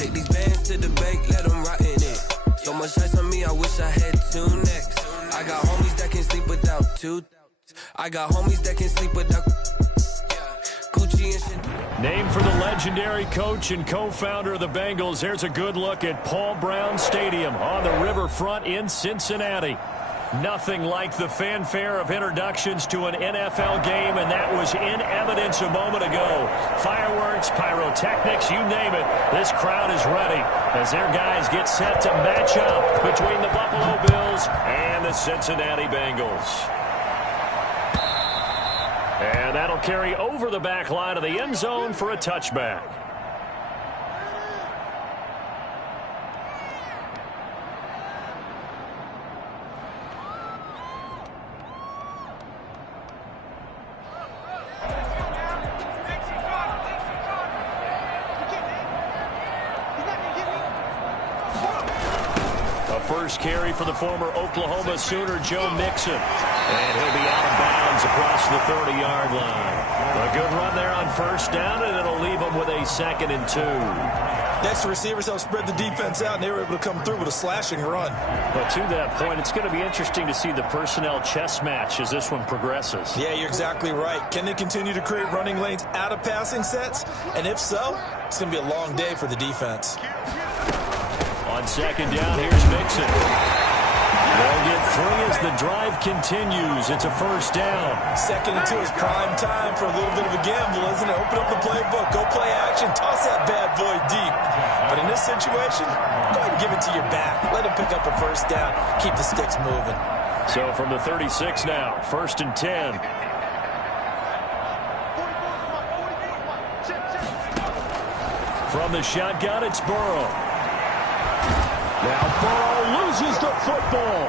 Take these bands to the bank, let them rot in it. So much ice on me, I wish I had two necks. I got homies that can sleep without two. I got homies that can sleep without Gucci and shit. Named for the legendary coach and co-founder of the Bengals, here's a good look at Paul Brown Stadium on the riverfront in Cincinnati. Nothing like the fanfare of introductions to an NFL game, and that was in evidence a moment ago. Fireworks, pyrotechnics, you name it. This crowd is ready as their guys get set to match up between the Buffalo Bills and the Cincinnati Bengals. And that'll carry over the back line of the end zone for a touchback. First carry for the former Oklahoma Sooner, Joe Mixon. And he'll be out of bounds across the 30-yard line. A good run there on first down, and it'll leave them with a 2nd and 2. Next, the receivers helped spread the defense out, and they were able to come through with a slashing run. But to that point, it's going to be interesting to see the personnel chess match as this one progresses. Yeah, you're exactly right. Can they continue to create running lanes out of passing sets? And if so, it's going to be a long day for the defense. On second down, here's Mixon. They'll get 3 as the drive continues. It's a first down. 2nd and 2 is prime time for a little bit of a gamble, isn't it? Open up the playbook, go play action, toss that bad boy deep. But in this situation, go ahead and give it to your back. Let him pick up a first down. Keep the sticks moving. So from the 36 now, 1st and 10. From the shotgun, it's Burrow. Now Burrow loses the football.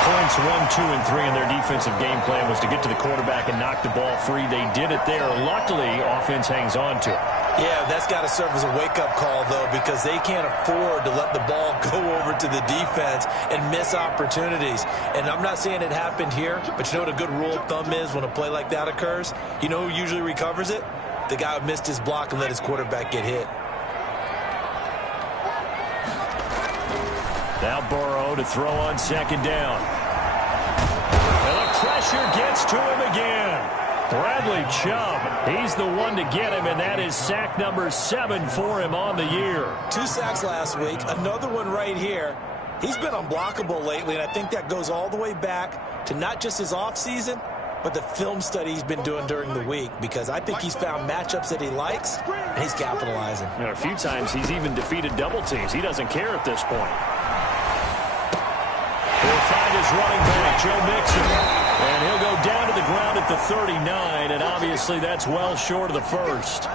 Points 1, 2, and 3 in their defensive game plan was to get to the quarterback and knock the ball free. They did it there. Luckily, offense hangs on to it. Yeah, that's got to serve as a wake-up call, though, because they can't afford to let the ball go over to the defense and miss opportunities. And I'm not saying it happened here, but you know what a good rule of thumb is when a play like that occurs? You know who usually recovers it? The guy who missed his block and let his quarterback get hit. Now Burrow to throw on second down. And the pressure gets to him again. Bradley Chubb, he's the one to get him, and that is sack number 7 for him on the year. 2 sacks last week, another one right here. He's been unblockable lately, and I think that goes all the way back to not just his offseason, but the film study he's been doing during the week, because I think he's found matchups that he likes, and he's capitalizing. You know, a few times he's even defeated double teams. He doesn't care at this point. He'll find his running back, Joe Mixon. And he'll go down to the ground at the 39, and obviously that's well short of the first.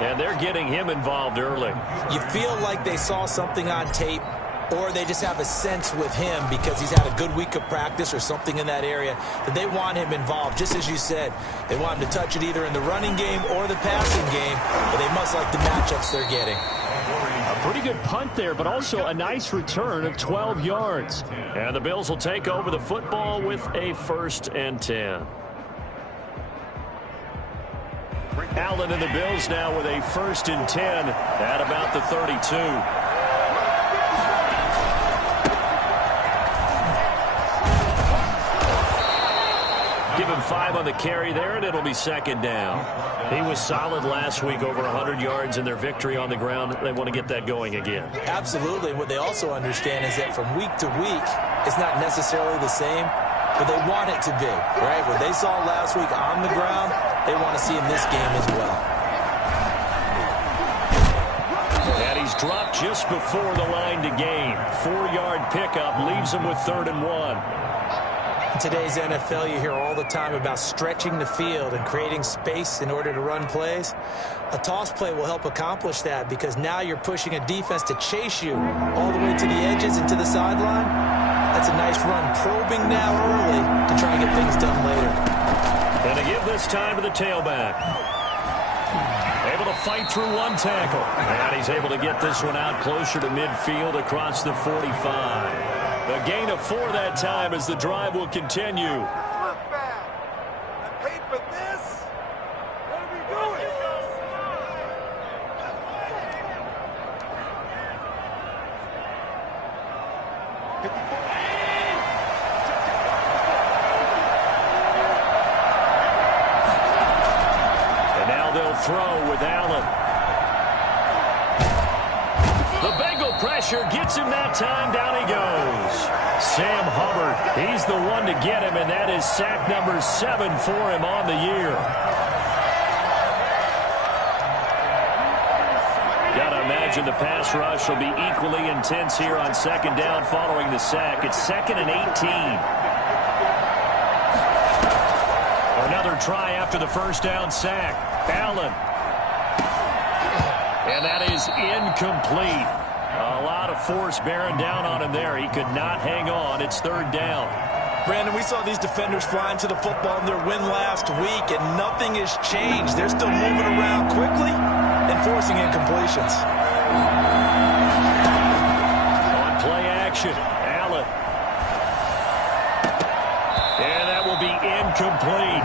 And they're getting him involved early. You feel like they saw something on tape, or they just have a sense with him because he's had a good week of practice or something in that area that they want him involved. Just as you said, they want him to touch it either in the running game or the passing game, but they must like the matchups they're getting. A pretty good punt there, but also a nice return of 12 yards. And the Bills will take over the football with a 1st and 10. Allen and the Bills now with a 1st and 10 at about the 32. Give him 5 on the carry there, and it'll be 2nd down. He was solid last week, over 100 yards in their victory on the ground. They want to get that going again. Absolutely. What they also understand is that from week to week, it's not necessarily the same, but they want it to be, right? What they saw last week on the ground, they want to see in this game as well. And he's dropped just before the line to gain. 4-yard pickup leaves him with 3rd and 1. In today's NFL, you hear all the time about stretching the field and creating space in order to run plays. A toss play will help accomplish that because now you're pushing a defense to chase you all the way to the edges and to the sideline. That's a nice run, probing now early to try and get things done later. And to give this time to the tailback. Able to fight through one tackle. And he's able to get this one out closer to midfield across the 45. A gain of 4 that time as the drive will continue. I paid for this. What are we doing? throw with Allen. The Bengal pressure gets him that time. Down he goes. Sam Hubbard, he's the one to get him, and that is sack number 7 for him on the year. Got to imagine the pass rush will be equally intense here on second down following the sack. It's 2nd and 18. Another try after the first down sack. Allen. And that is incomplete. A lot of force bearing down on him there. He could not hang on. It's 3rd down. Brandon, we saw these defenders flying to the football in their win last week, and nothing has changed. They're still moving around quickly and forcing incompletions. On play action, Allen. And that will be incomplete.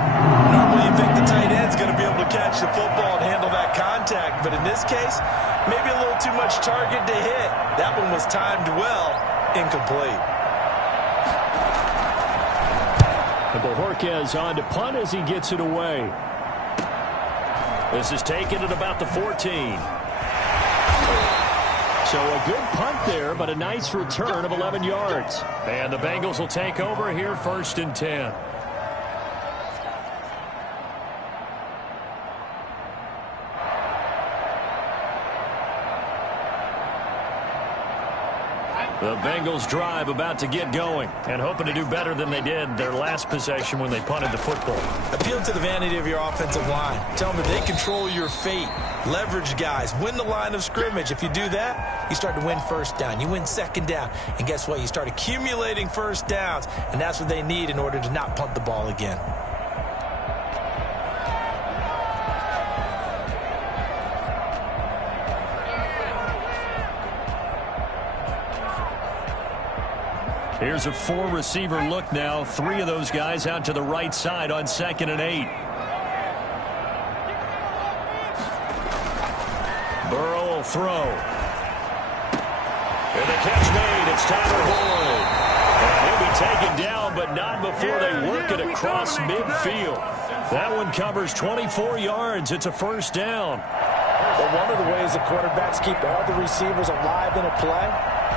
Normally you think the tight end's going to be able to catch the football and handle that contact, but in this case, maybe a little too much target to hit. That one was timed well, incomplete. Bojorquez on to punt as he gets it away. This is taken at about the 14. So a good punt there, but a nice return of 11 yards. And the Bengals will take over here 1st and 10. The Bengals drive about to get going and hoping to do better than they did their last possession when they punted the football. Appeal to the vanity of your offensive line. Tell them that they control your fate. Leverage guys. Win the line of scrimmage. If you do that, you start to win 1st down. You win 2nd down. And guess what? You start accumulating 1st downs. And that's what they need in order to not punt the ball again. Here's a 4-receiver look now. 3 of those guys out to the right side on 2nd and 8. Burrow will throw. And the catch made. It's Tyler Boyd. And he'll be taken down, but not before they work it across midfield. That one covers 24 yards. It's a 1st down. Well, one of the ways the quarterbacks keep all the receivers alive in a play,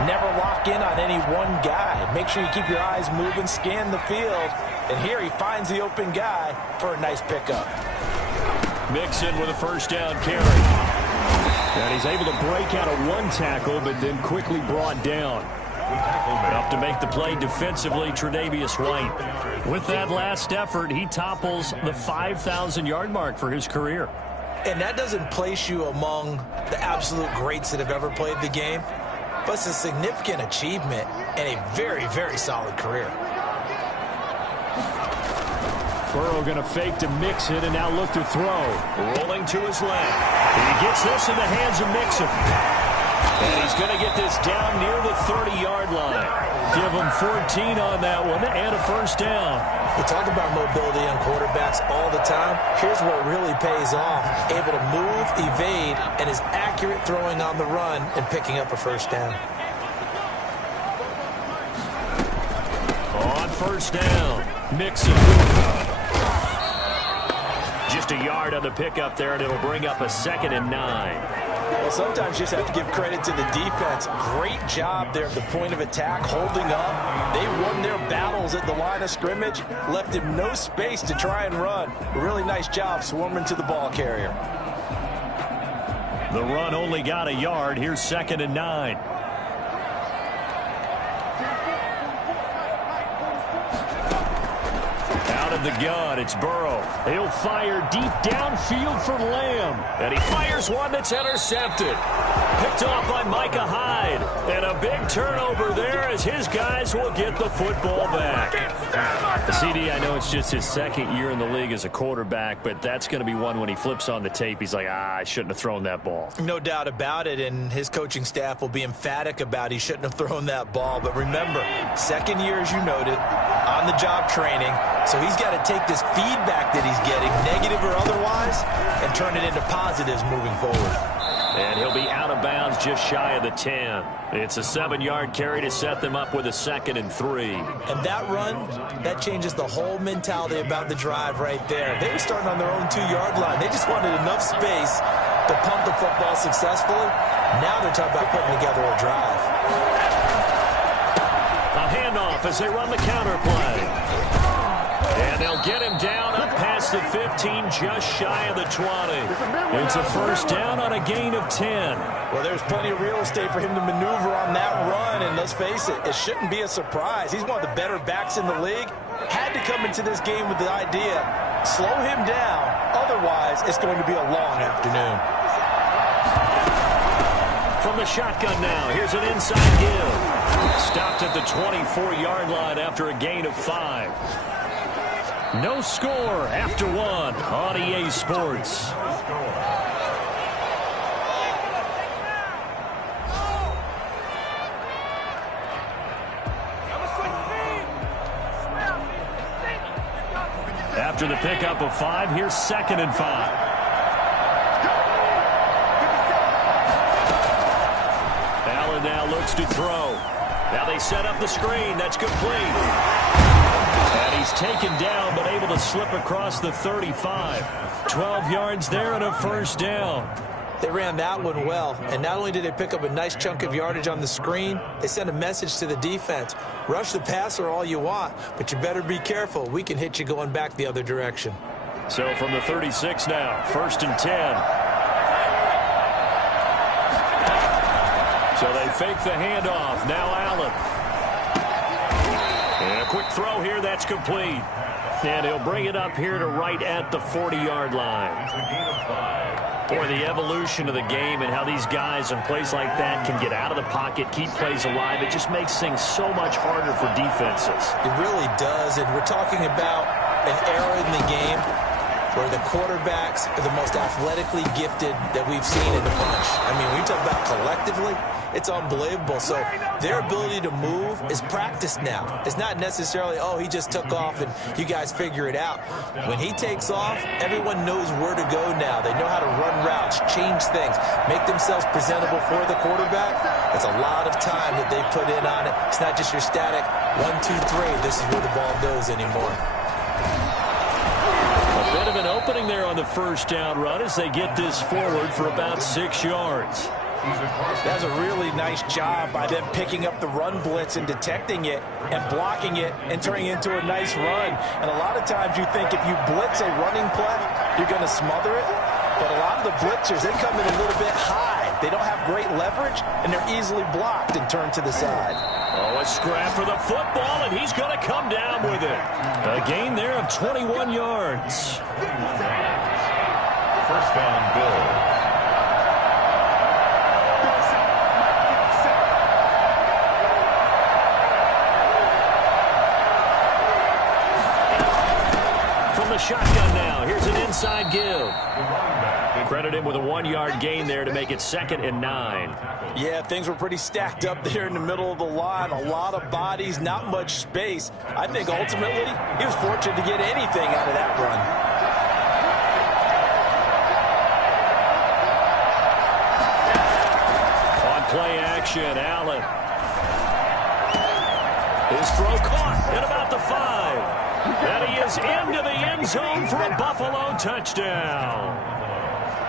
never lock in on any one guy. Make sure you keep your eyes moving, scan the field. And here he finds the open guy for a nice pickup. Mixon with a 1st down carry. And he's able to break out of 1 tackle, but then quickly brought down. Up to make the play defensively, Tre'Davious White. With that last effort, he topples the 5,000-yard mark for his career. And that doesn't place you among the absolute greats that have ever played the game. But it's a significant achievement and a very, very solid career. Burrow going to fake to Mixon and now look to throw. Rolling to his left. And he gets this in the hands of Mixon. And he's going to get this down near the 30-yard line. Give him 14 on that one and a 1st down. We talk about mobility on quarterbacks all the time. Here's where it really pays off. Able to move, evade, and is accurate throwing on the run and picking up a 1st down. On 1st down, Mixon. Just a yard on the pickup there, and it'll bring up a 2nd and 9. Well, sometimes you just have to give credit to the defense. Great job there at the point of attack, holding up. They won their battles at the line of scrimmage, left him no space to try and run. A really nice job swarming to the ball carrier. The run only got a yard. Here's 2nd and 9. Out of the gun, it's Burrow. He'll fire deep downfield for Lamb. And he fires one that's intercepted. Picked off by Micah Hyde. And a big turnover there as his guys will get the football back. CD, I know it's just his 2nd year in the league as a quarterback, but that's going to be one when he flips on the tape. He's like, I shouldn't have thrown that ball. No doubt about it, and his coaching staff will be emphatic about he shouldn't have thrown that ball. But remember, 2nd year, as you noted, on-the-job training. So he's got to take this feedback that he's getting, negative or otherwise, and turn it into positives moving forward. And he'll be out of bounds just shy of the 10. It's a 7-yard carry to set them up with a 2nd and 3. And that run, that changes the whole mentality about the drive right there. They were starting on their own 2-yard line. They just wanted enough space to pump the football successfully. Now they're talking about putting together a drive. A handoff as they run the counter play. And they'll get him down up past the 15, just shy of the 20. It's a first down on a gain of 10. Well, there's plenty of real estate for him to maneuver on that run, and let's face it, it shouldn't be a surprise. He's one of the better backs in the league. Had to come into this game with the idea, slow him down, otherwise it's going to be a long afternoon. From the shotgun now, here's an inside give. Stopped at the 24-yard line after a gain of 5. No score after 1 on EA Sports. After the pickup of 5, here's 2nd and 5. Allen now looks to throw. Now they set up the screen. That's complete. And he's taken down, but able to slip across the 35. 12 yards there and a first down. They ran that one well, and not only did they pick up a nice chunk of yardage on the screen, they sent a message to the defense. Rush the passer all you want, but you better be careful. We can hit you going back the other direction. So from the 36 now, 1st and 10. So they fake the handoff. Now Allen. And a quick throw here, that's complete. And he'll bring it up here to right at the 40-yard line. Boy, the evolution of the game and how these guys in plays like that can get out of the pocket, keep plays alive, it just makes things so much harder for defenses. It really does, and we're talking about an era in the game where the quarterbacks are the most athletically gifted that we've seen in the bunch. I mean, when you talk about collectively, it's unbelievable. So their ability to move is practiced now. It's not necessarily, oh, he just took off and you guys figure it out. When he takes off, everyone knows where to go now. They know how to run routes, change things, make themselves presentable for the quarterback. That's a lot of time that they put in on it. It's not just your static 1, 2, 3. This is where the ball goes anymore. A bit of an opening there on the first down run as they get this forward for about 6 yards. That's a really nice job by them picking up the run blitz and detecting it and blocking it and turning it into a nice run. And a lot of times you think if you blitz a running play, you're going to smother it. But a lot of the blitzers, they come in a little bit high. They don't have great leverage, and they're easily blocked and turned to the side. Oh, a scrap for the football, and he's going to come down with it. A gain there of 21 yards. First down, Bill. Shotgun now. Here's an inside give. Credit him with a 1-yard gain there to make it 2nd and 9. Yeah, things were pretty stacked up there in the middle of the line. A lot of bodies, not much space. I think ultimately he was fortunate to get anything out of that run. On play action, Allen. His throw caught at about the 5. And he is into the end zone for a Buffalo touchdown.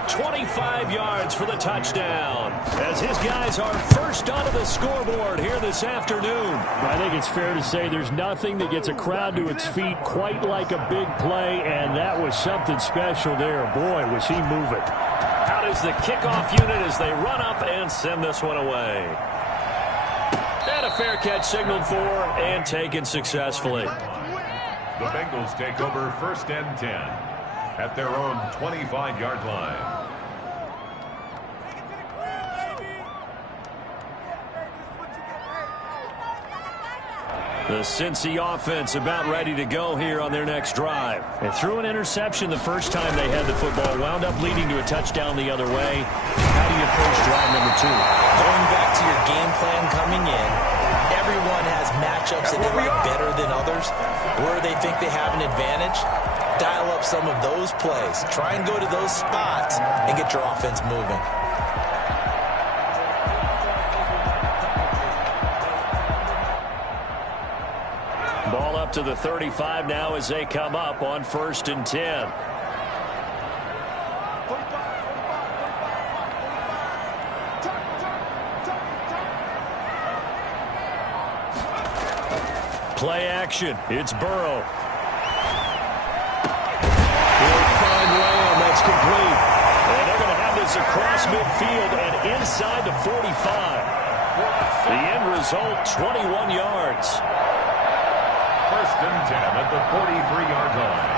25 yards for the touchdown as his guys are first onto the scoreboard here this afternoon. I think it's fair to say there's nothing that gets a crowd to its feet quite like a big play, and that was something special there. Boy, was he moving. Out is the kickoff unit as they run up and send this one away. And a fair catch signaled for and taken successfully. The Bengals take over 1st and 10 at their own 25-yard line. The Cincy offense about ready to go here on their next drive. And threw an interception the first time they had the football. Wound up leading to a touchdown the other way. How do you approach drive number 2? Going back to your game plan coming in, everyone has matchups that they like better than others. Where they think they have an advantage, dial up some of those plays. Try and go to those spots and get your offense moving. out to the 35 now as they come up on 1st and 10. Play action. It's Burrow. He'll find Lamb. That's complete. And they're going to have this across midfield and inside the 45. The end result, 21 yards. 1st and 10 at the 43-yard line.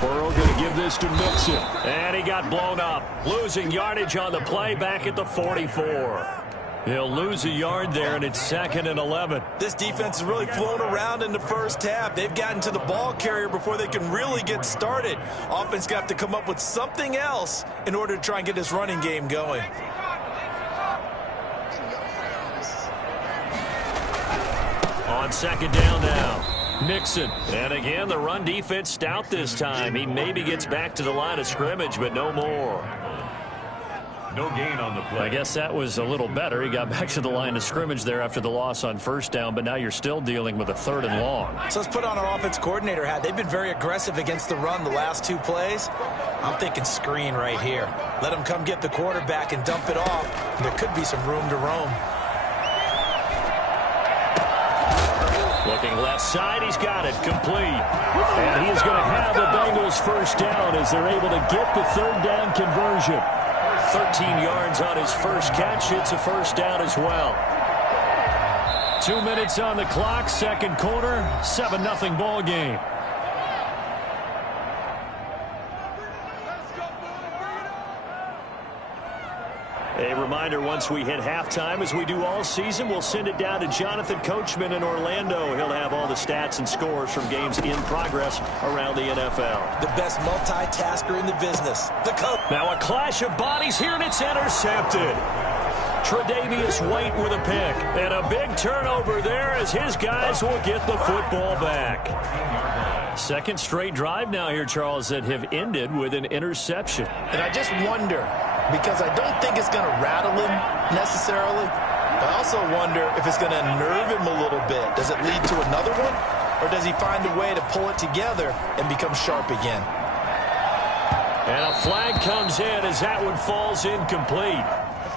Burrow going to give this to Mixon. And he got blown up. Losing yardage on the play back at the 44. He'll lose a yard there, and it's 2nd and 11. This defense has really flown around in the first half. They've gotten to the ball carrier before they can really get started. Offense got to come up with something else in order to try and get this running game going. On 2nd down now. Mixon. And again, the run defense stout this time. He maybe gets back to the line of scrimmage, but no more. No gain on the play. I guess that was a little better. He got back to the line of scrimmage there after the loss on 1st down, but now you're still dealing with a 3rd and long. So let's put on our offense coordinator hat. They've been very aggressive against the run the last 2 plays. I'm thinking screen right here. Let them come get the quarterback and dump it off. There could be some room to roam. Looking left side, he's got it, complete. And he is going to have the Bengals 1st down as they're able to get the 3rd down conversion. 13 yards on his first catch. It's a 1st down as well. 2 minutes on the clock, 2nd quarter, 7-0 ball game. A reminder, once we hit halftime, as we do all season, we'll send it down to Jonathan Coachman in Orlando. He'll have all the stats and scores from games in progress around the NFL. The best multitasker in the business, the coach. Now a clash of bodies here, and it's intercepted. Tre'Davious White with a pick. And a big turnover there as his guys will get the football back. 2nd straight drive now here, Charles, that have ended with an interception. And I just wonder, because I don't think it's going to rattle him necessarily, but I also wonder if it's going to unnerve him a little bit. Does it lead to another one, or does he find a way to pull it together and become sharp again? And a flag comes in as that one falls incomplete.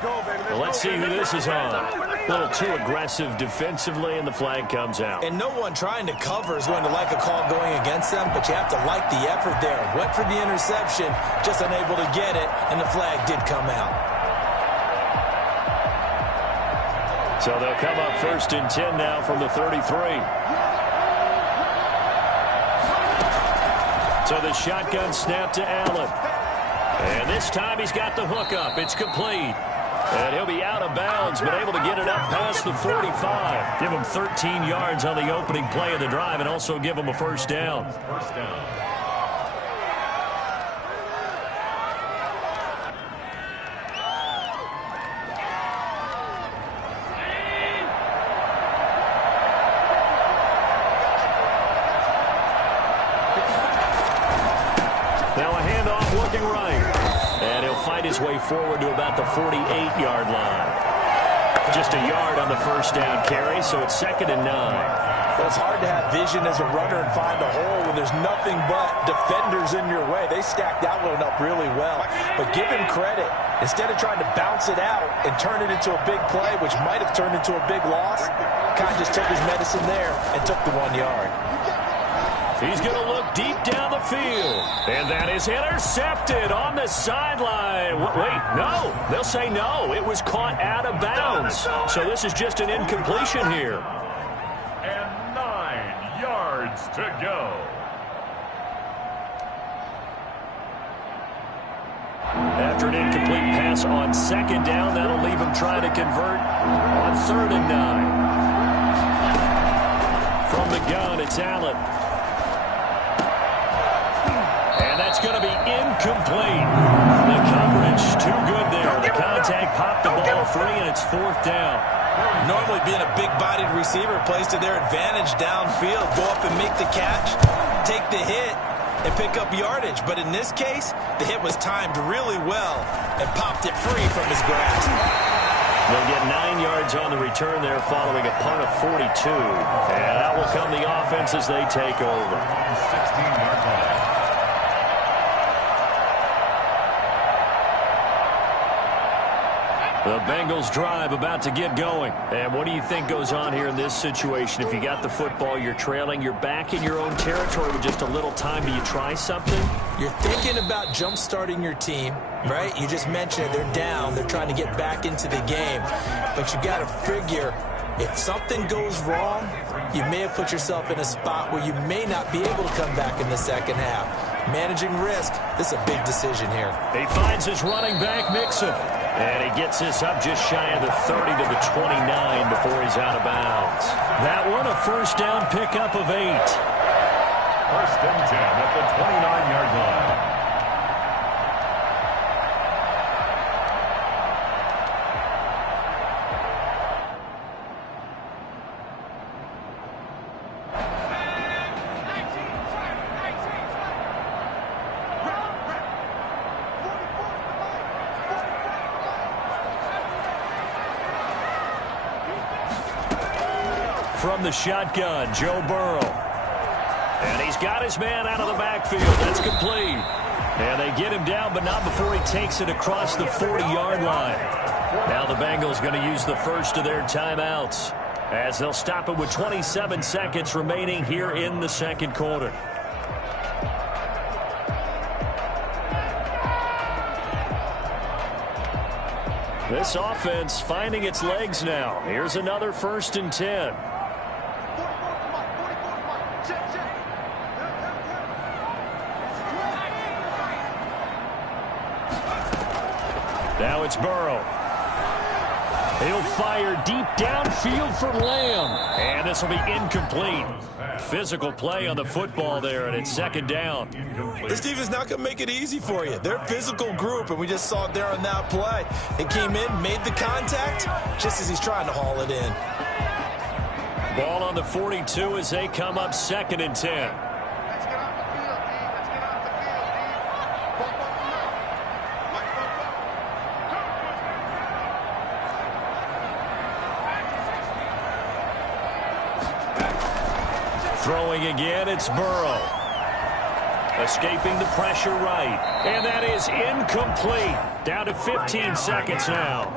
Well, let's see who this is on. A little too aggressive defensively, and the flag comes out. And no one trying to cover is going to like a call going against them, but you have to like the effort there. Went for the interception, just unable to get it, and the flag did come out. So they'll come up 1st and 10 now from the 33. So the shotgun snap to Allen. And this time he's got the hook up. It's complete. And he'll be out of bounds, but able to get it up past the 45. Give him 13 yards on the opening play of the drive and also give him a 1st down. 1st down. Now a handoff looking right. And he'll fight his way forward to about the 48-yard line. Just a yard on the 1st down carry, so it's 2nd and 9. Well, it's hard to have vision as a runner and find a hole when there's nothing but defenders in your way. They stacked that one up really well. But give him credit. Instead of trying to bounce it out and turn it into a big play, which might have turned into a big loss, Kai just took his medicine there and took the 1 yard. He's going to look deep down the field. And that is intercepted on the sideline. Wait, no. They'll say no. It was caught out of bounds. So this is just an incompletion here. And 9 yards to go. After an incomplete pass on 2nd down, that'll leave him trying to convert on 3rd and 9. From the gun, it's Allen. That's going to be incomplete. The coverage too good there. The contact popped the ball free, and it's 4th down. Normally being a big-bodied receiver plays to their advantage downfield. Go up and make the catch, take the hit, and pick up yardage. But in this case, the hit was timed really well and popped it free from his grasp. They'll get 9 yards on the return there following a punt of 42. And out will come the offense as they take over. 16-yard line. The Bengals drive about to get going. And what do you think goes on here in this situation? If you got the football, you're trailing, you're back in your own territory with just a little time. Do you try something? You're thinking about jump-starting your team, right? You just mentioned it. They're down. They're trying to get back into the game. But you got to figure, if something goes wrong, you may have put yourself in a spot where you may not be able to come back in the second half. Managing risk, this is a big decision here. He finds his running back, Mixon. And he gets this up just shy of the 30 to the 29 before he's out of bounds. That one, a first down pickup of 8. First and 10 at the 29-yard line. From the shotgun, Joe Burrow. And he's got his man out of the backfield. That's complete. And they get him down, but not before he takes it across the 40-yard line. Now the Bengals going to use the first of their timeouts as they'll stop it with 27 seconds remaining here in the second quarter. This offense finding its legs now. Here's another first and 10. Now it's Burrow. He'll fire deep downfield for Lamb. And this will be incomplete. Physical play on the football there, and it's second down. This defense not going to make it easy for you. They're a physical group, and we just saw it there on that play. It came in, made the contact, just as he's trying to haul it in. Ball on the 42 as they come up second and 10. Throwing again, it's Burrow. Escaping the pressure right. And that is incomplete. Down to 15 seconds now.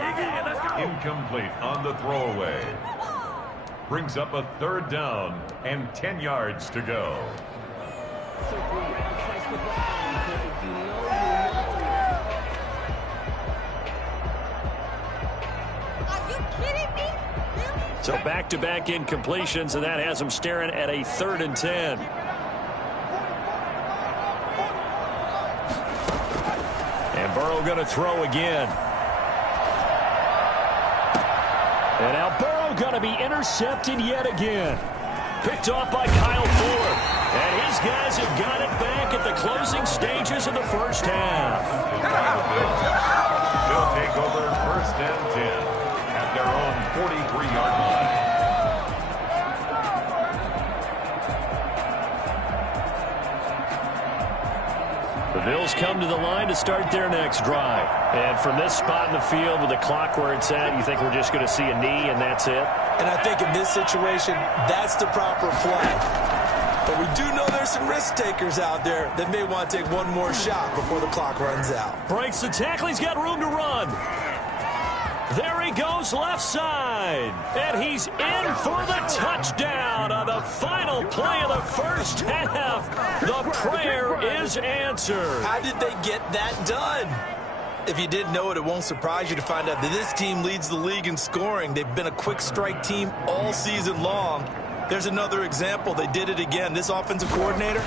Incomplete on the throwaway. Brings up a third down and 10 yards to go. Are you kidding me? So back-to-back incompletions, and that has them staring at a third and 10. And Burrow going to throw again. And now Burrow going to be intercepted yet again. Picked off by Kyle Ford. And his guys have got it back at the closing stages of the first half. They'll take over first and 10 at their own 43-yard line. The Bills come to the line to start their next drive. And from this spot in the field with the clock where it's at, you think we're just going to see a knee and that's it? And I think in this situation, that's the proper play. But we do know there's some risk takers out there that may want to take one more shot before the clock runs out. Breaks the tackle. He's got room to run. There he goes left side. And he's in for the touchdown on the final play of the first half. The prayer is answered. How did they get that done? If you didn't know it, it won't surprise you to find out that this team leads the league in scoring. They've been a quick strike team all season long. There's another example. They did it again. This offensive coordinator,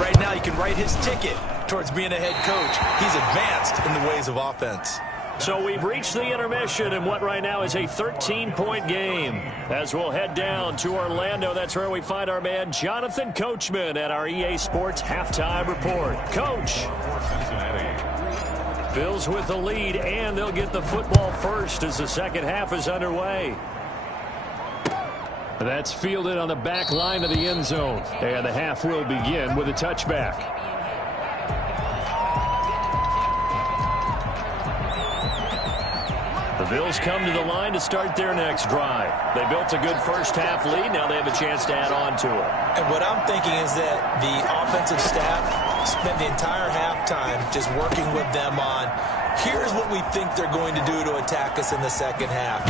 right now you can write his ticket towards being a head coach. He's advanced in the ways of offense. So we've reached the intermission in what right now is a 13-point game. As we'll head down to Orlando, that's where we find our man Jonathan Coachman at our EA Sports Halftime Report. Coach. Bills with the lead, and they'll get the football first as the second half is underway. That's fielded on the back line of the end zone. And the half will begin with a touchback. Bills come to the line to start their next drive. They built a good first-half lead. Now they have a chance to add on to it. And what I'm thinking is that the offensive staff spent the entire halftime just working with them on, here's what we think they're going to do to attack us in the second half.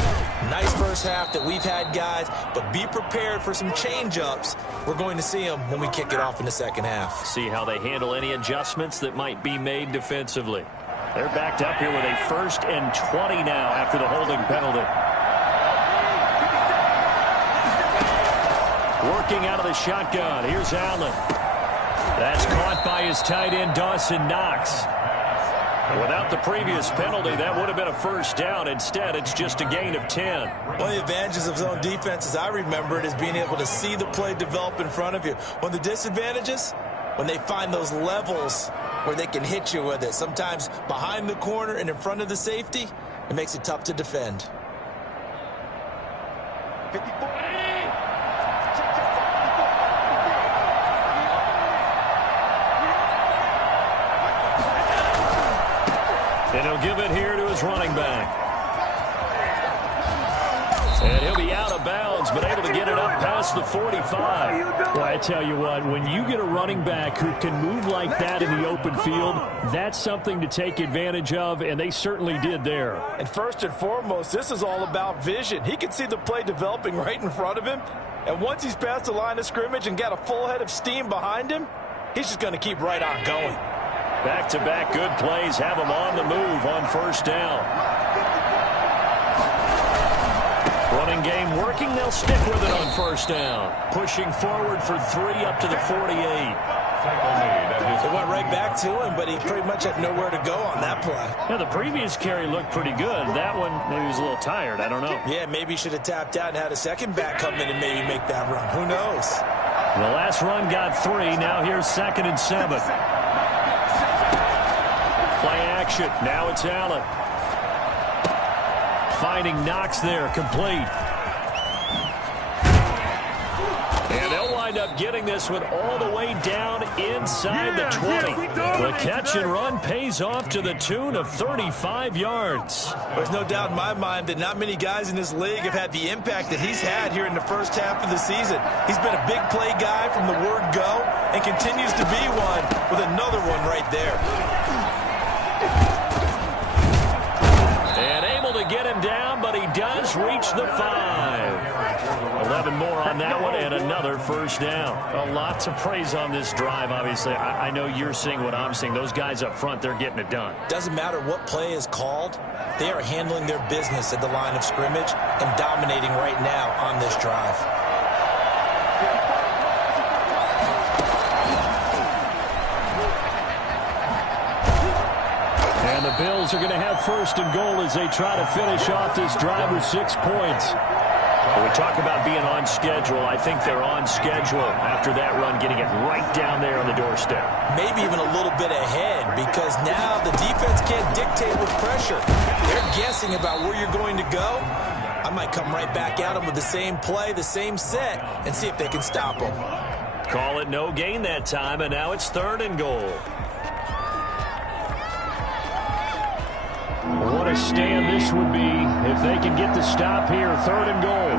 Nice first half that we've had, guys, but be prepared for some change-ups. We're going to see them when we kick it off in the second half. See how they handle any adjustments that might be made defensively. They're backed up here with a 1st and 20 now after the holding penalty. Working out of the shotgun. Here's Allen. That's caught by his tight end, Dawson Knox. Without the previous penalty, that would have been a first down. Instead, it's just a gain of 10. One of the advantages of zone defense, as I remember it, is being able to see the play develop in front of you. One of the disadvantages, when they find those levels where they can hit you with it, sometimes behind the corner and in front of the safety, it makes it tough to defend. 54. And he'll give it here to his running back. And he'll be out of bounds, but able to get it up past the 45. Well, I tell you what, when you get a running back who can move like that in the open field, that's something to take advantage of, and they certainly did there. And first and foremost, this is all about vision. He can see the play developing right in front of him, and once he's past the line of scrimmage and got a full head of steam behind him, he's just going to keep right on going. Back-to-back good plays have him on the move on first down. Running game working. They'll stick with it on first down. Pushing forward for 3 up to the 48. It went right back to him, but he pretty much had nowhere to go on that play. Yeah, the previous carry looked pretty good. That one, maybe he was a little tired. I don't know. Yeah, maybe he should have tapped out and had a second back come in and maybe make that run. Who knows? The last run got 3. Now here's 2nd and 7. Play action. Now it's Allen. Finding Knox there, complete. And they'll wind up getting this one all the way down inside the 20. The catch and run pays off to the tune of 35 yards. There's no doubt in my mind that not many guys in this league have had the impact that he's had here in the first half of the season. He's been a big play guy from the word go and continues to be one with another one right there. And able to get him down, but he does reach the 5. 11 more on that one and another first down. A lot to praise on this drive, obviously. I know you're seeing what I'm seeing. Those guys up front, they're getting it done. Doesn't matter what play is called. They are handling their business at the line of scrimmage and dominating right now on this drive. And the Bills are going to have 1st and goal as they try to finish off this drive with 6 points. When we talk about being on schedule, I think they're on schedule after that run, getting it right down there on the doorstep. Maybe even a little bit ahead, because now the defense can't dictate with pressure. They're guessing about where you're going to go. I might come right back at them with the same play, the same set, and see if they can stop them. Call it no gain that time, and now it's 3rd and goal. What a stand this would be if they can get the stop here. 3rd and goal.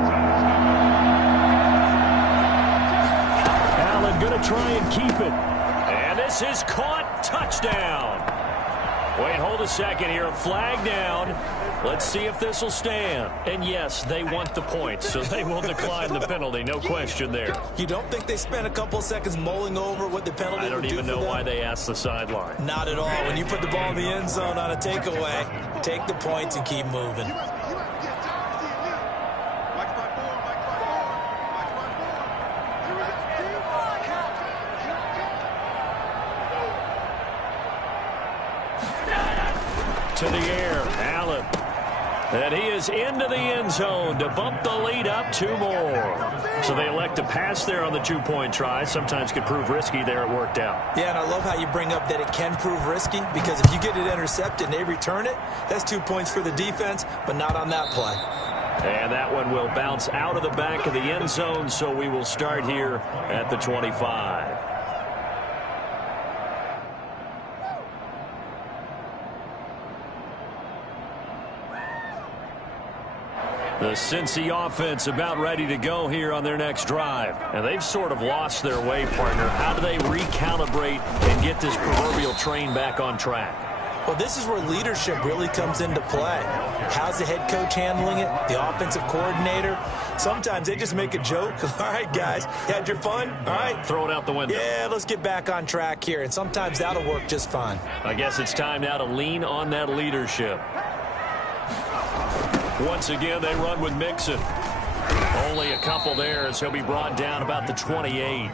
Allen going to try and keep it. And this is caught. Touchdown. Wait, hold a second here. Flag down. Let's see if this will stand. And yes, they want the points, so they will decline the penalty. No question there. You don't think they spent a couple seconds mulling over what the penalty I don't would do even for know them? why they asked the sideline. Not at all. When you put the ball in the end zone on a takeaway, take the points and keep moving. To the air, Allen. And he is into the end zone to bump the lead up 2 more. So they elect to pass there on the 2-point try. Sometimes could prove risky there. It worked out. Yeah, and I love how you bring up that it can prove risky, because if you get it intercepted and they return it, that's 2 points for the defense, but not on that play. And that one will bounce out of the back of the end zone, so we will start here at the 25. The Cincy offense about ready to go here on their next drive. And they've sort of lost their way, partner. How do they recalibrate and get this proverbial train back on track? Well, this is where leadership really comes into play. How's the head coach handling it? The offensive coordinator? Sometimes they just make a joke. All right, guys, you had your fun? All right. Throw it out the window. Yeah, let's get back on track here. And sometimes that'll work just fine. I guess it's time now to lean on that leadership. Once again, they run with Mixon. Only a couple there as he'll be brought down about the 28.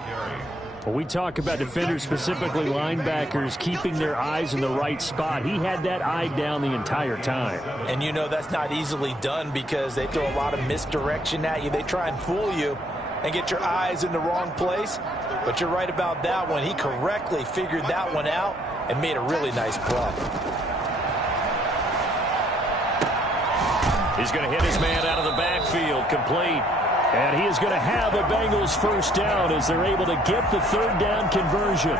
Well, we talk about defenders, specifically linebackers, keeping their eyes in the right spot. He had that eye down the entire time. And you know that's not easily done because they throw a lot of misdirection at you. They try and fool you and get your eyes in the wrong place. But you're right about that one. He correctly figured that one out and made a really nice play. He's going to hit his man out of the backfield, complete. And he is going to have a Bengals first down as they're able to get the third down conversion.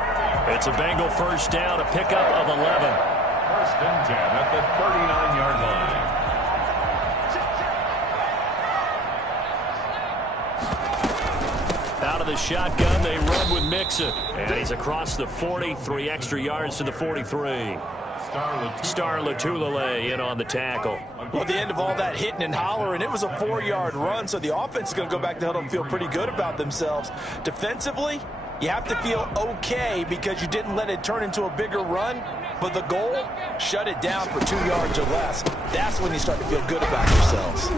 It's a Bengal first down, a pickup of 11. First and 10 at the 39-yard line. Out of the shotgun, they run with Mixon. And he's across the 40, 3 extra yards to the 43. Star Latulele in on the tackle. Well, at the end of all that hitting and hollering, it was a 4-yard run, so the offense is going to go back to huddle and feel pretty good about themselves. Defensively, you have to feel okay because you didn't let it turn into a bigger run, but the goal, shut it down for 2 yards or less. That's when you start to feel good about yourselves.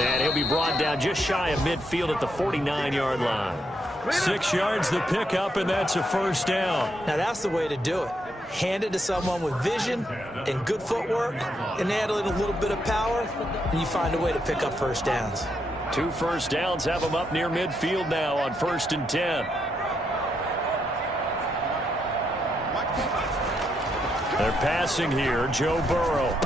And he'll be brought down just shy of midfield at the 49-yard line. 6 yards the pickup, and that's a first down. Now, that's the way to do it. Hand it to someone with vision and good footwork and add a little bit of power, and you find a way to pick up first downs. 2 first downs have them up near midfield now on 1st and 10. They're passing here. Joe Burrow.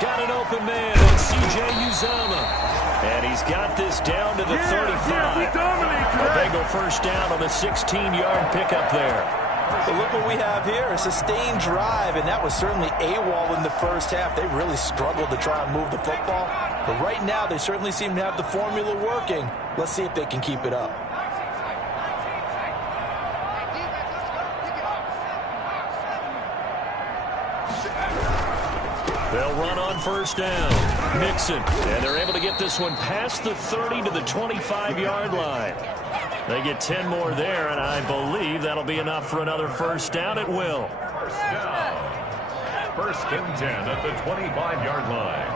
Got an open man on C.J. Uzomah. And he's got this down to the 35. A Bengal first down on a 16-yard pickup there. But look what we have here, a sustained drive, and that was certainly AWOL in the first half. They really struggled to try and move the football. But right now, they certainly seem to have the formula working. Let's see if they can keep it up. They'll run on first down. Mixon, and they're able to get this one past the 30 to the 25-yard line. They get 10 more there, and I believe that'll be enough for another first down. It will. First down. First and 10 at the 25-yard line.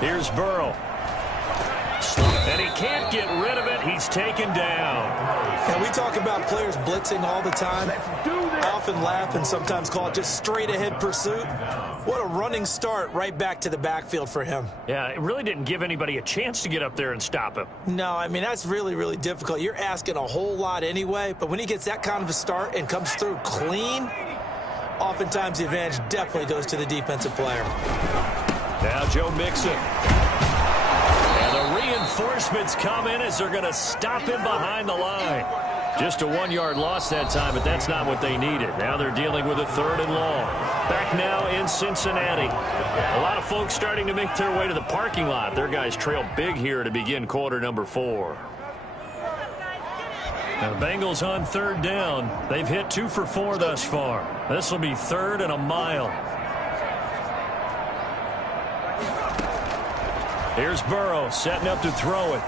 Here's Burrow. And he can't get rid of it. He's taken down. And we talk about players blitzing all the time. I often laugh and sometimes call it just straight-ahead pursuit. What a running start right back to the backfield for him. Yeah, it really didn't give anybody a chance to get up there and stop him. No, I mean, that's really, really difficult. You're asking a whole lot anyway, but when he gets that kind of a start and comes through clean, oftentimes the advantage definitely goes to the defensive player. Now Joe Mixon. And the reinforcements come in as they're going to stop him behind the line. Just a 1-yard loss that time, but that's not what they needed. Now they're dealing with a 3rd and long. Back now in Cincinnati. A lot of folks starting to make their way to the parking lot. Their guys trail big here to begin quarter number 4. Now the Bengals on 3rd down. They've hit 2 for 4 thus far. This will be 3rd and a mile. Here's Burrow setting up to throw it.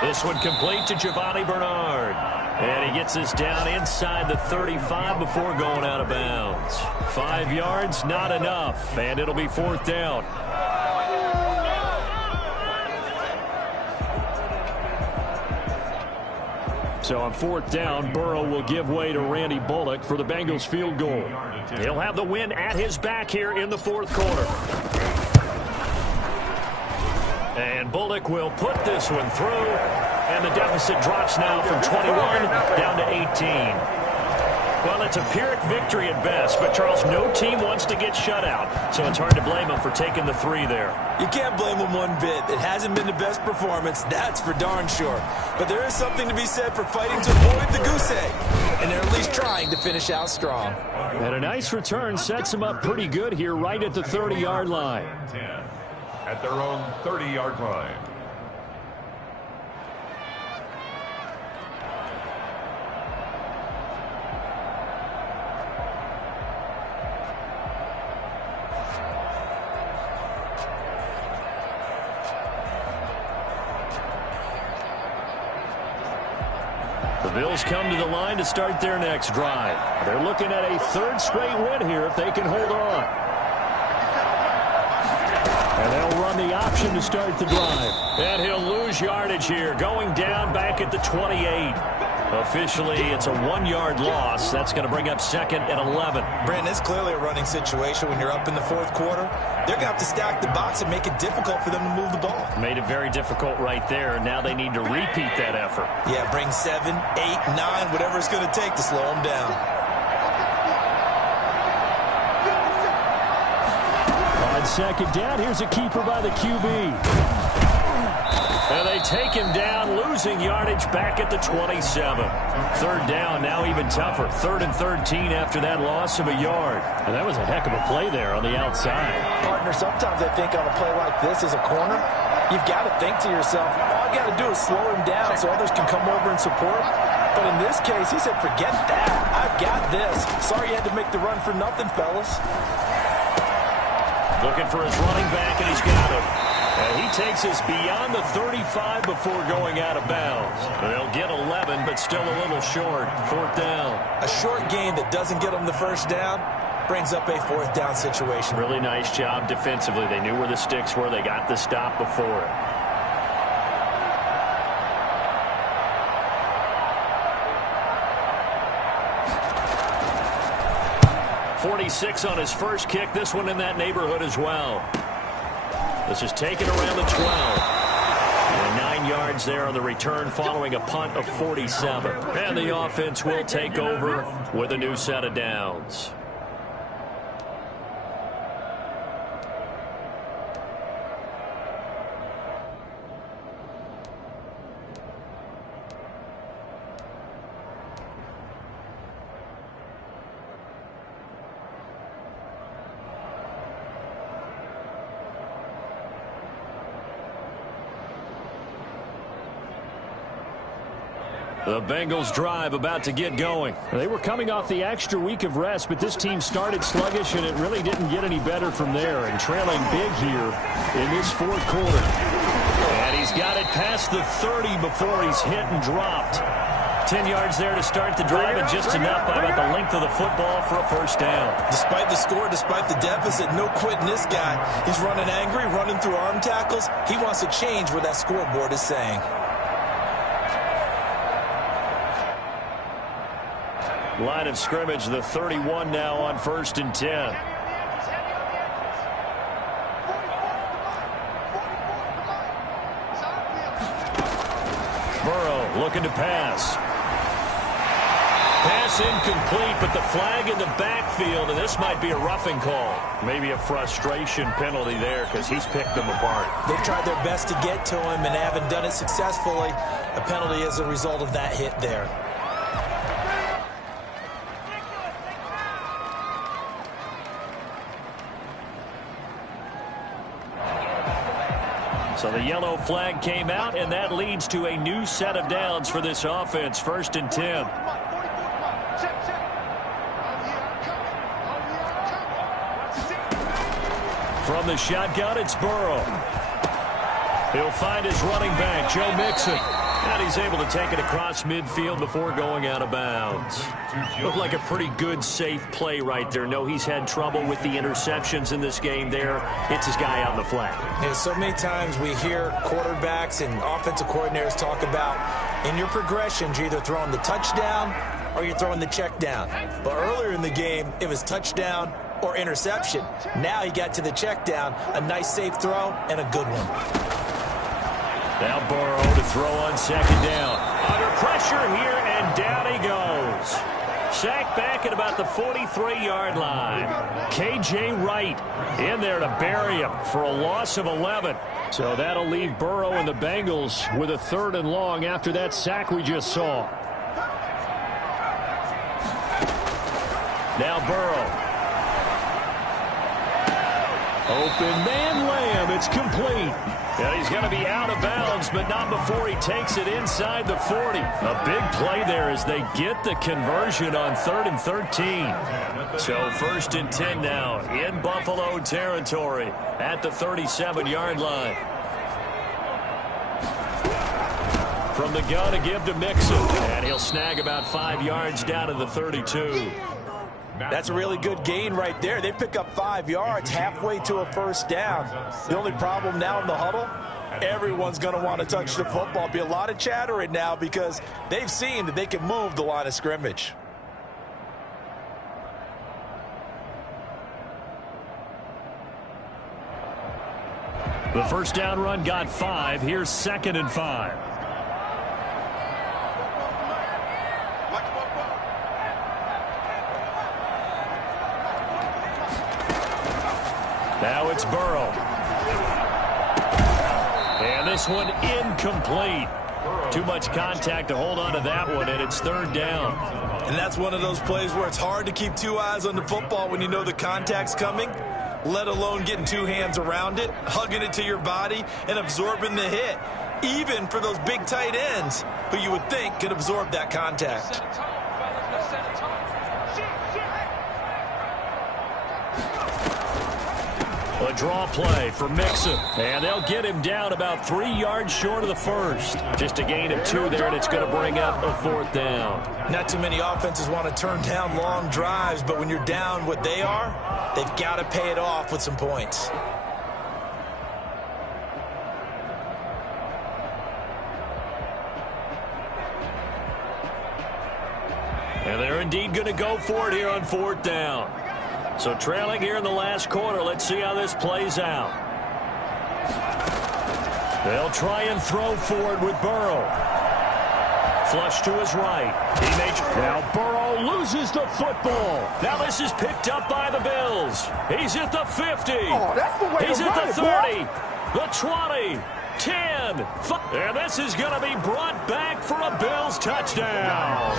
This one complete to Giovanni Bernard. And he gets this down inside the 35 before going out of bounds. 5 yards, not enough. And it'll be 4th down. So on 4th down, Burrow will give way to Randy Bullock for the Bengals field goal. He'll have the win at his back here in the 4th quarter. And Bullock will put this one through. And the deficit drops now from 21 down to 18. Well, it's a Pyrrhic victory at best, but Charles, no team wants to get shut out, so it's hard to blame them for taking the 3 there. You can't blame them one bit. It hasn't been the best performance, that's for darn sure. But there is something to be said for fighting to avoid the goose egg, and they're at least trying to finish out strong. And a nice return sets them up pretty good here right at the 30-yard line. 10 at their own 30-yard line. The Bills come to the line to start their next drive. They're looking at a 3rd straight win here if they can hold on. And they'll run the option to start the drive. And he'll lose yardage here, going down back at the 28. Officially, it's a 1-yard loss. That's going to bring up 2nd and 11. Brandon, it's clearly a running situation when you're up in the 4th quarter. They're going to have to stack the box and make it difficult for them to move the ball. Made it very difficult right there. Now they need to repeat that effort. Yeah, bring 7, 8, 9, whatever it's going to take to slow them down. On 2nd down, here's a keeper by the QB. And they take him down, losing yardage back at the 27. 3rd down, now even tougher. 3rd and 13 after that loss of a yard. And that was a heck of a play there on the outside. Partner, sometimes I think on a play like this as a corner, you've got to think to yourself, all I got to do is slow him down so others can come over and support. But in this case, he said, forget that. I've got this. Sorry you had to make the run for nothing, fellas. Looking for his running back, and he's got him. And he takes us beyond the 35 before going out of bounds. They'll get 11, but still a little short. 4th down. A short gain that doesn't get them the 1st down brings up a 4th down situation. Really nice job defensively. They knew where the sticks were. They got the stop before it. 46 on his first kick. This one in that neighborhood as well. This is taken around the 12. And 9 yards there on the return following a punt of 47. And the offense will take over with a new set of downs. The Bengals drive about to get going. They were coming off the extra week of rest, but this team started sluggish, and it really didn't get any better from there. And trailing big here in this 4th quarter. And he's got it past the 30 before he's hit and dropped. 10 yards there to start the drive, and just enough by about the length of the football for a 1st down. Despite the score, despite the deficit, no quitting this guy. He's running angry, running through arm tackles. He wants to change what that scoreboard is saying. Line of scrimmage, the 31 now on 1st and 10. Burrow looking to pass. Pass incomplete, but the flag in the backfield, and this might be a roughing call. Maybe a frustration penalty there because he's picked them apart. They've tried their best to get to him and haven't done it successfully. A penalty as a result of that hit there. So the yellow flag came out, and that leads to a new set of downs for this offense. 1st and 10. From the shotgun, it's Burrow. He'll find his running back, Joe Mixon. And he's able to take it across midfield before going out of bounds. Looked like a pretty good, safe play right there. No, he's had trouble with the interceptions in this game there. Hits his guy out in the flat. Yeah, so many times we hear quarterbacks and offensive coordinators talk about in your progressions, you're either throwing the touchdown or you're throwing the check down. But earlier in the game, it was touchdown or interception. Now he got to the check down, a nice safe throw and a good one. Now Burrow to throw on 2nd down. Under pressure here, and down he goes. Sacked back at about the 43-yard line. K.J. Wright in there to bury him for a loss of 11. So that'll leave Burrow and the Bengals with a 3rd and long after that sack we just saw. Now Burrow. Open man Lamb. It's complete. And he's going to be out of bounds, but not before he takes it inside the 40. A big play there as they get the conversion on 3rd and 13. So 1st and 10 now in Buffalo territory at the 37-yard line. From the gun, a give to Mixon. And he'll snag about 5 yards down to the 32. That's a really good gain right there. They pick up 5 yards halfway to a 1st down. The only problem now in the huddle, everyone's going to want to touch the football. Be a lot of chattering now because they've seen that they can move the line of scrimmage. The 1st down run got 5. Here's 2nd and 5. Now it's Burrow. And this one incomplete. Too much contact to hold on to that one, and it's 3rd down. And that's one of those plays where it's hard to keep 2 eyes on the football when you know the contact's coming, let alone getting 2 hands around it, hugging it to your body, and absorbing the hit. Even for those big tight ends, who you would think could absorb that contact. A draw play for Mixon. And they'll get him down about 3 yards short of the 1st. Just a gain of 2 there, and it's going to bring up a 4th down. Not too many offenses want to turn down long drives, but when you're down what they are, they've got to pay it off with some points. And they're indeed going to go for it here on 4th down. So trailing here in the last quarter. Let's see how this plays out. They'll try and throw forward with Burrow. Flush to his right. Now Burrow loses the football. Now this is picked up by the Bills. He's at the 50. Oh, that's the way He's to at run the it, 30. The 20. 10. And this is going to be brought back for a Bills touchdown.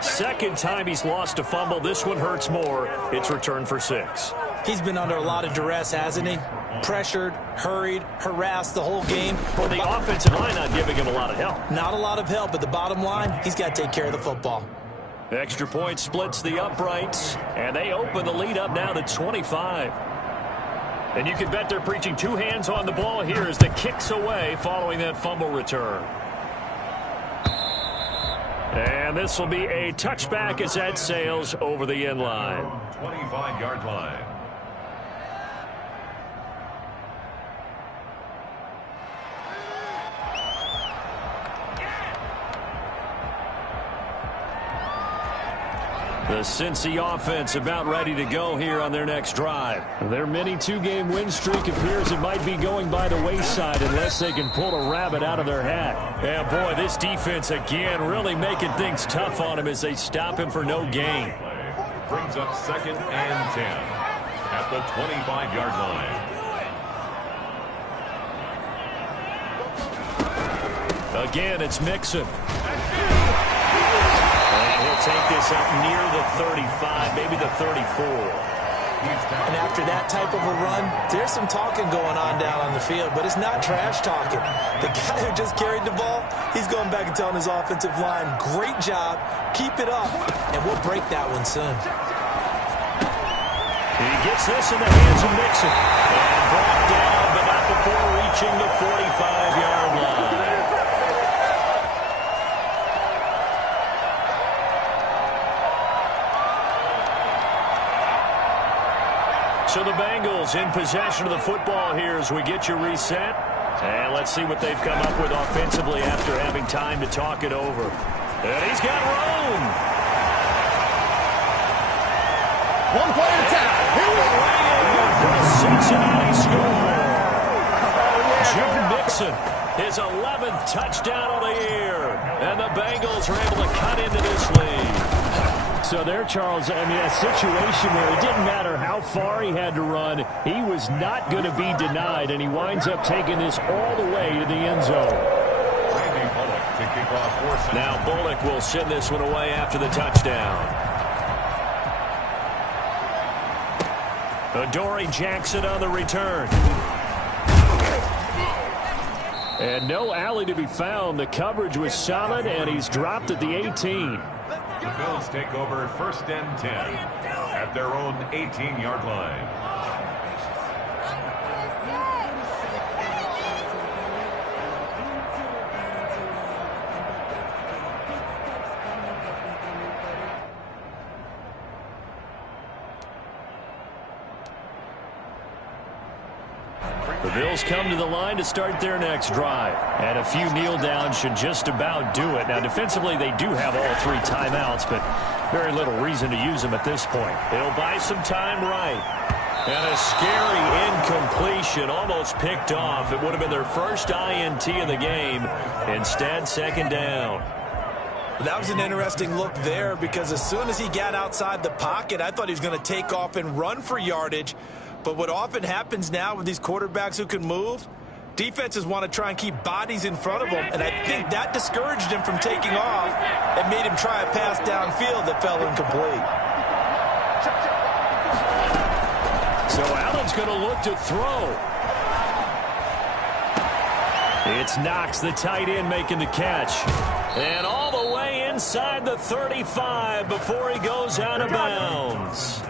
2nd time he's lost a fumble. This one hurts more. It's returned for 6. He's been under a lot of duress, hasn't he? Pressured, hurried, harassed the whole game. Well, the offensive line not giving him a lot of help. Not a lot of help, but the bottom line, he's got to take care of the football. Extra point splits the uprights, and they open the lead up now to 25. And you can bet they're preaching 2 hands on the ball here as the kicks away following that fumble return. And this will be a touchback as that sails over the end line. 25-yard line. The Cincy offense about ready to go here on their next drive. Their mini 2-game win streak appears it might be going by the wayside unless they can pull a rabbit out of their hat. Yeah, boy, this defense again really making things tough on him as they stop him for no gain. Brings up 2nd and 10 at the 25-yard line. Again, it's Mixon. And he'll take this up near the 35, maybe the 34. And after that type of a run, there's some talking going on down on the field, but it's not trash talking. The guy who just carried the ball, he's going back and telling his offensive line, great job, keep it up, and we'll break that one soon. He gets this in the hands of Mixon. And brought down, but not before reaching the 45-yard line. So the Bengals in possession of the football here as we get you reset. And let's see what they've come up with offensively after having time to talk it over. And he's got room. One play at a time. Here we go. For a Cincinnati score. Jim Mixon, his 11th touchdown of the year. And the Bengals are able to cut into this lead. So there, Charles, I mean, a situation where it didn't matter how far he had to run, he was not going to be denied, and he winds up taking this all the way to the end zone. Now Bullock will send this one away after the touchdown. Adoree Jackson on the return. And no alley to be found. The coverage was solid, and he's dropped at the 18. The Bills take over 1st and 10 at their own 18-yard line. The Bills come to the line to start their next drive. And a few kneel downs should just about do it. Now, defensively, they do have all 3 timeouts, but very little reason to use them at this point. It'll buy some time right. And a scary incompletion, almost picked off. It would have been their first INT of the game. Instead, 2nd down. That was an interesting look there because as soon as he got outside the pocket, I thought he was going to take off and run for yardage. But what often happens now with these quarterbacks who can move, defenses want to try and keep bodies in front of them, and I think that discouraged him from taking off and made him try a pass downfield that fell incomplete. So Allen's going to look to throw. It's Knox, the tight end, making the catch. And all the way inside the 35 before he goes out of bounds.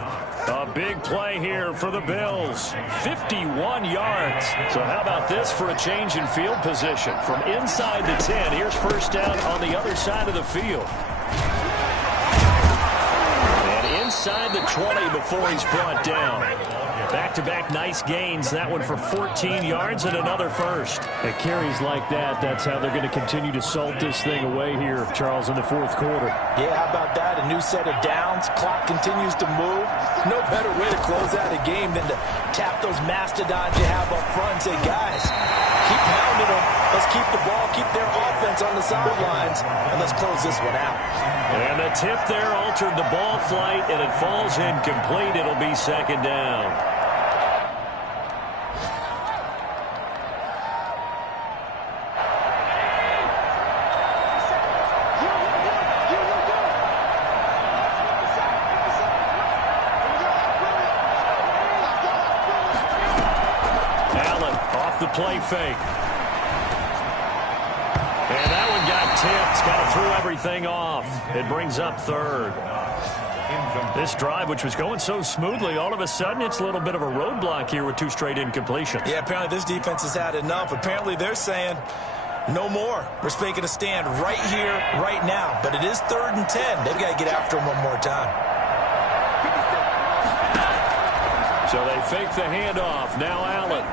A big play here for the Bills. 51 yards. So how about this for a change in field position? From inside the 10, here's 1st down on the other side of the field. And inside the 20 before he's brought down. Back-to-back nice gains. That one for 14 yards and another first. At carries like that, that's how they're going to continue to salt this thing away here, Charles, in the 4th quarter. Yeah, how about that? A new set of downs. Clock continues to move. No better way to close out a game than to tap those mastodons you have up front and say, guys, keep pounding them. Let's keep the ball, keep their offense on the sidelines, and let's close this one out. And the tip there altered the ball flight, and it falls incomplete. It'll be 2nd down. The play fake. And that one got tipped. Kind of threw everything off. It brings up 3rd. This drive, which was going so smoothly, all of a sudden it's a little bit of a roadblock here with 2 straight incompletions. Yeah, apparently this defense has had enough. Apparently they're saying no more. We're making a stand right here, right now. But it is 3rd and 10. They've got to get after him one more time. So they fake the handoff. Now Allen.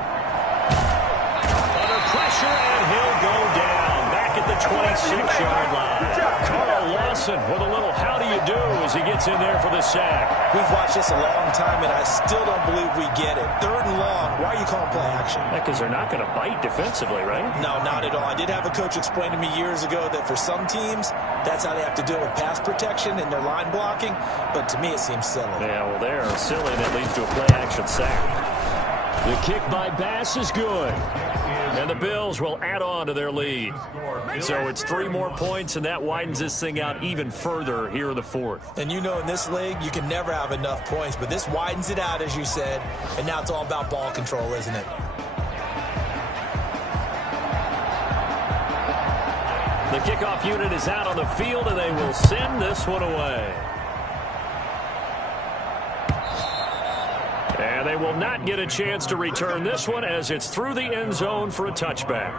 Pressure, and he'll go down back at the 26-yard line. Carl Lawson with a little how do you do as he gets in there for the sack. We've watched this a long time, and I still don't believe we get it. 3rd and long. Why are you calling play action? Because they're not going to bite defensively, right? No, not at all. I did have a coach explain to me years ago that for some teams, that's how they have to deal with pass protection and their line blocking. But to me, it seems silly. Yeah, well, they're silly, and it leads to a play action sack. The kick by Bass is good. And the Bills will add on to their lead. So it's 3 more points, and that widens this thing out even further here in the 4th. And you know in this league, you can never have enough points, but this widens it out, as you said, and now it's all about ball control, isn't it? The kickoff unit is out on the field, and they will send this one away. And they will not get a chance to return this one as it's through the end zone for a touchback.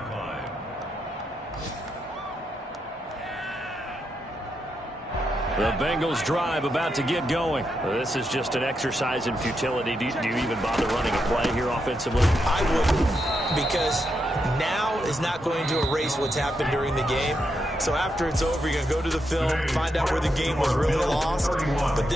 The Bengals drive about to get going. This is just an exercise in futility. Do you even bother running a play here offensively? I wouldn't, because now is not going to erase what's happened during the game. So after it's over, you're going to go to the film, find out where the game was really lost. But